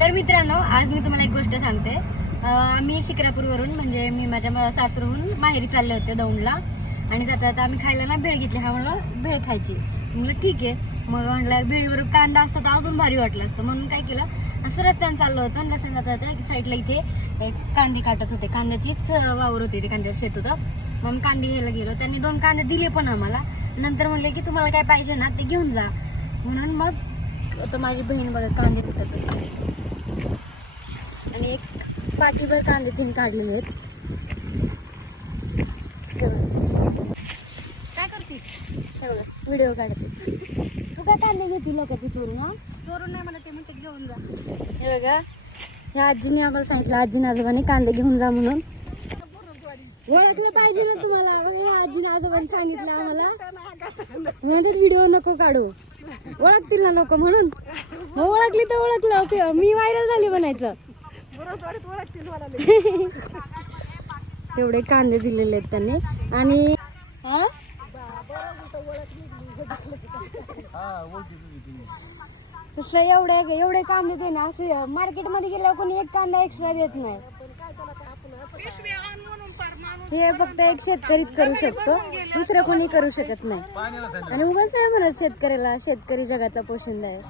तर मित्रांनो आज मी तुम्हाला एक गोष्ट सांगते. मी आम्ही शिक्रापूरवरून म्हणजे मी माझ्या सासरहून माहेरी चालले होते दौंडला. आणि जाता जाता आम्ही खायला ना भेळ घेतली हा मला भेळ खायची. म्हणलं ठीक आहे. मग म्हटलं भेळीवर कांदा असता तर अजून भारी वाटलं असतं. म्हणून काय केलं असं रस्त्याने चाललो होतं आणि रस्त्याने जाता जाता एक साईडला इथे एक कांदे काटत होते. कांद्याचीच वावर होते ते कांद्यावर शेत होतं. मग कांदे घ्यायला गेलो. त्यांनी दोन कांदे दिले पण आम्हाला. नंतर म्हणले की तुम्हाला काय पाहिजे ना ते घेऊन जा. म्हणून मग तो माझी बहीण बघा कांदे कुटत असते एक पाठीभर कांदे तिने काढलेले आहेत. काय बघा व्हिडिओ काढते. तू काय कांदे घेते लोकांची चोरून हा? चोरून नाही मला ते म्हणते घेऊन जा. हे बघा ह्या आजीने आम्हाला सांगितलं आजीने आजोबाने कांदे घेऊन जा म्हणून. ओळखलं पाहिजे ना तुम्हाला. आजीने आजोबाने सांगितलं आम्हाला. म्हणतात व्हिडिओ नको काढू. ओळखतील ना लोक म्हणून. हो ओळखली तर ओळखलं. मी व्हायरल झाली म्हणायचं. तेवढे कांदे दिलेले आहेत त्यांनी. आणि हा? तसं एवढे एवढे कांदे दे ना असं मार्केटमध्ये गेल्यावर कोणी एक कांदा एक्स्ट्रा देत नाही. हे फक्त एक शेतकरीच करू शकतो. दुसरं कोणी करू शकत नाही. आणि उगाच नाही म्हणत शेतकऱ्याला? शेतकरी जगाचा पोशिंदा आहे.